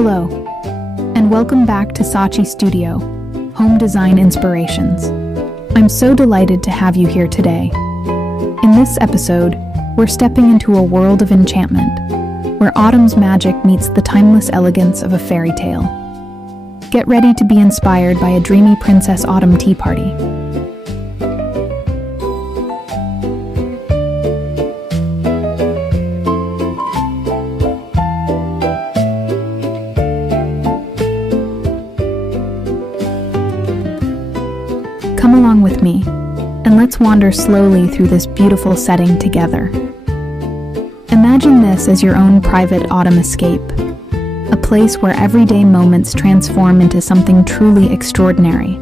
Hello, and welcome back to Sachi Studio, Home Design Inspirations. I'm so delighted to have you here today. In this episode, we're stepping into a world of enchantment, where autumn's magic meets the timeless elegance of a fairy tale. Get ready to be inspired by a dreamy Princess Autumn tea party. Come along with me, and let's wander slowly through this beautiful setting together. Imagine this as your own private autumn escape, a place where everyday moments transform into something truly extraordinary.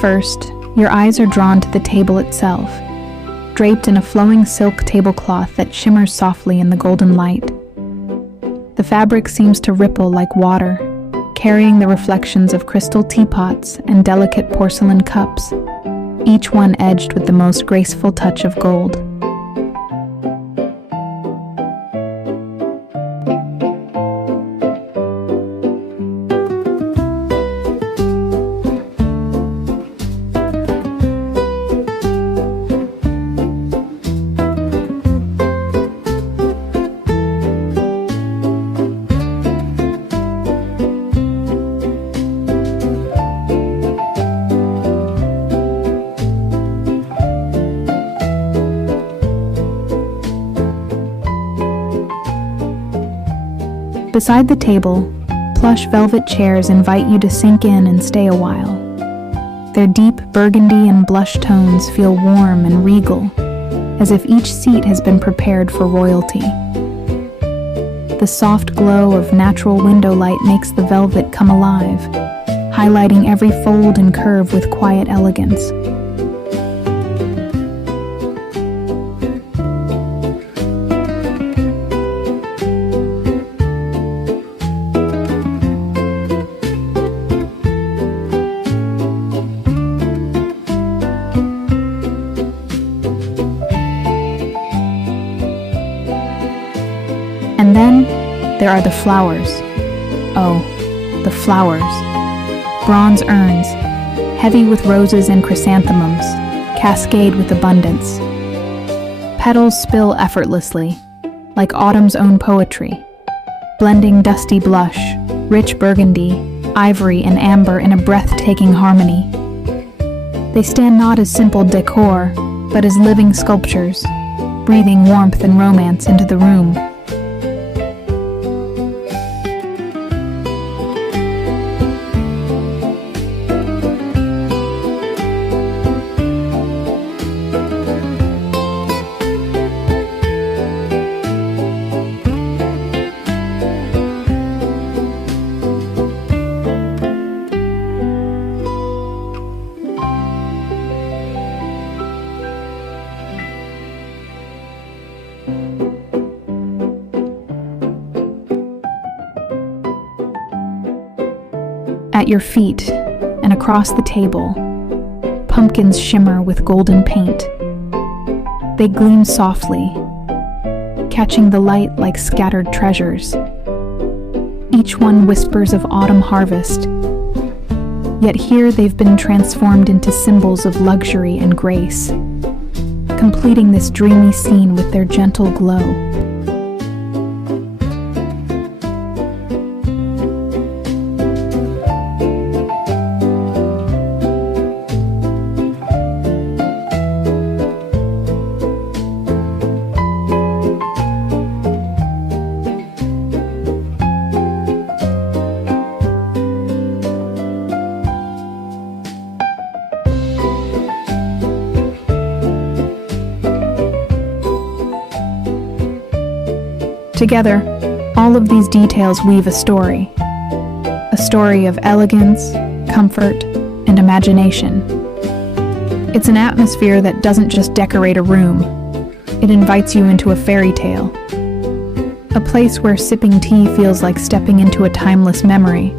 First, your eyes are drawn to the table itself, draped in a flowing silk tablecloth that shimmers softly in the golden light. The fabric seems to ripple like water, carrying the reflections of crystal teapots and delicate porcelain cups, each one edged with the most graceful touch of gold. Beside the table, plush velvet chairs invite you to sink in and stay a while. Their deep burgundy and blush tones feel warm and regal, as if each seat has been prepared for royalty. The soft glow of natural window light makes the velvet come alive, highlighting every fold and curve with quiet elegance. And then, there are the flowers. Oh, the flowers. Bronze urns, heavy with roses and chrysanthemums, cascade with abundance. Petals spill effortlessly, like autumn's own poetry, blending dusty blush, rich burgundy, ivory, and amber in a breathtaking harmony. They stand not as simple decor, but as living sculptures, breathing warmth and romance into the room. At your feet and across the table, pumpkins shimmer with golden paint. They gleam softly, catching the light like scattered treasures. Each one whispers of autumn harvest, yet here they've been transformed into symbols of luxury and grace, completing this dreamy scene with their gentle glow. Together, all of these details weave a story of elegance, comfort, and imagination. It's an atmosphere that doesn't just decorate a room, it invites you into a fairy tale. A place where sipping tea feels like stepping into a timeless memory.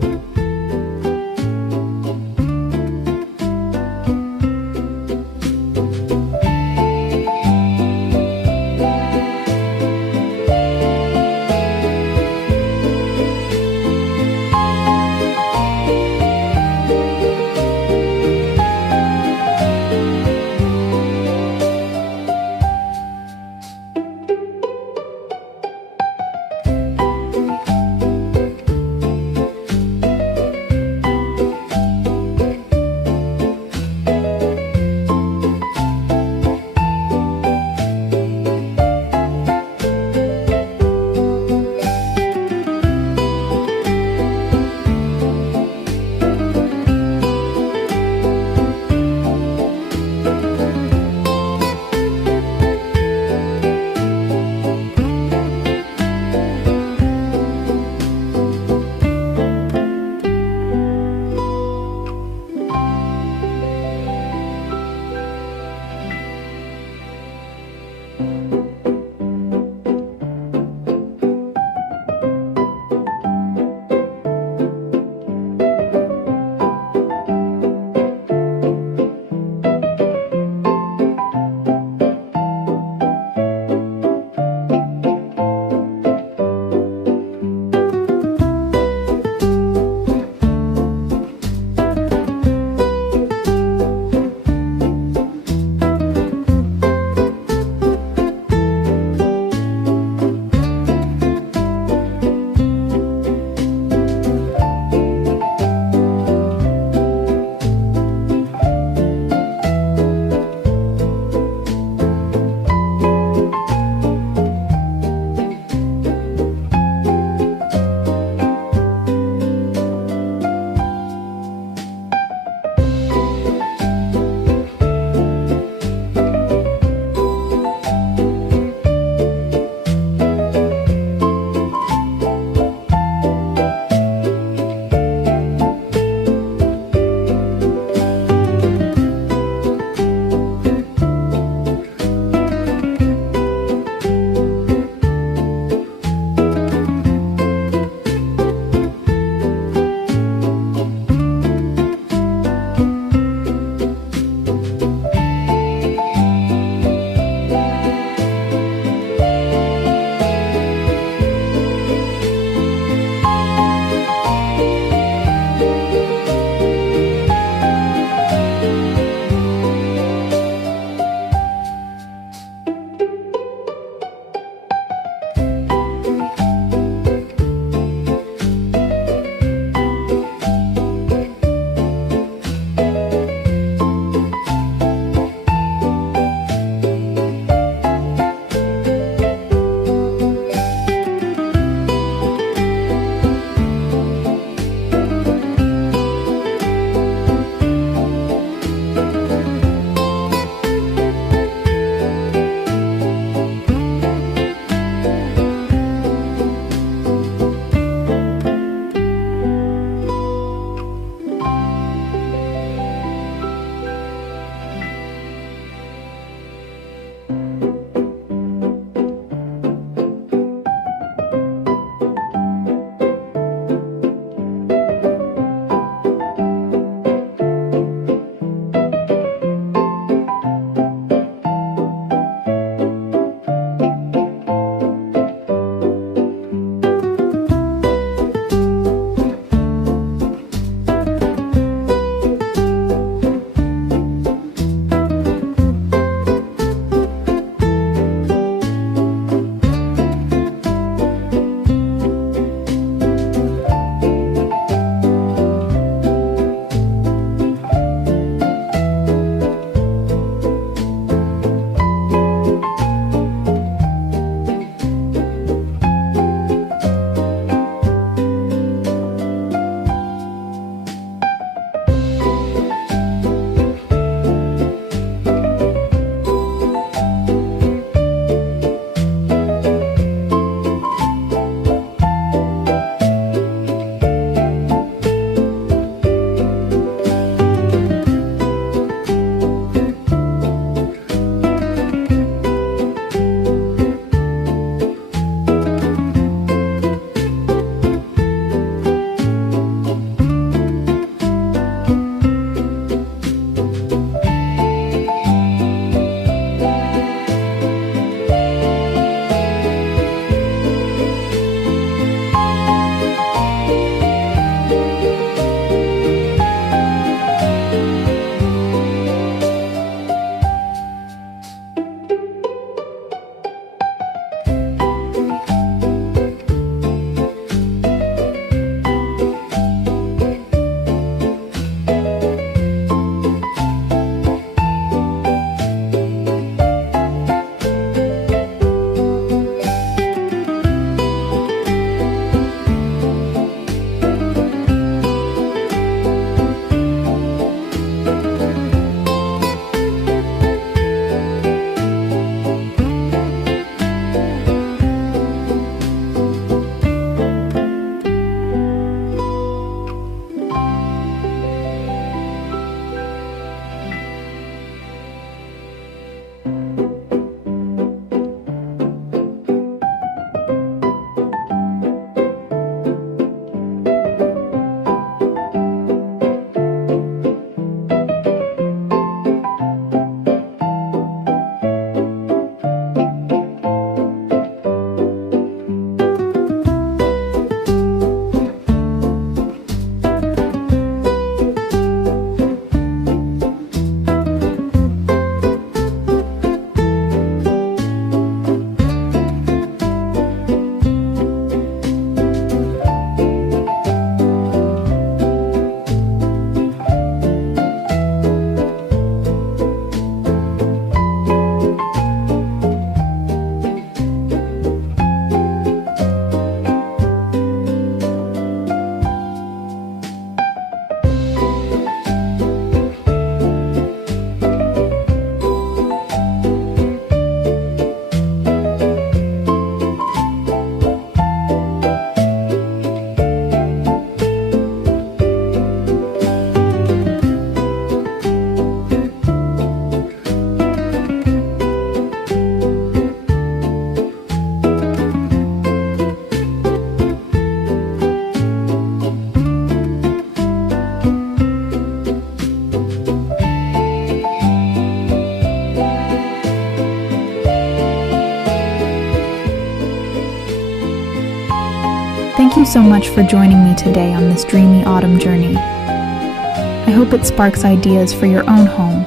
Thank you so much for joining me today on this dreamy autumn journey. I hope it sparks ideas for your own home,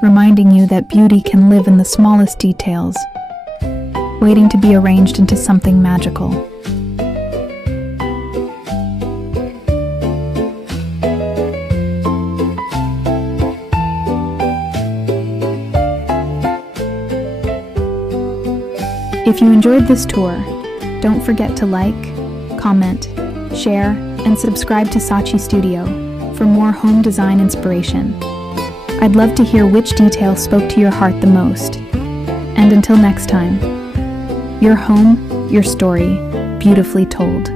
reminding you that beauty can live in the smallest details, waiting to be arranged into something magical. If you enjoyed this tour, don't forget to like, comment, share, and subscribe to Sachi Studio for more home design inspiration. I'd love to hear which detail spoke to your heart the most. And until next time, your home, your story, beautifully told.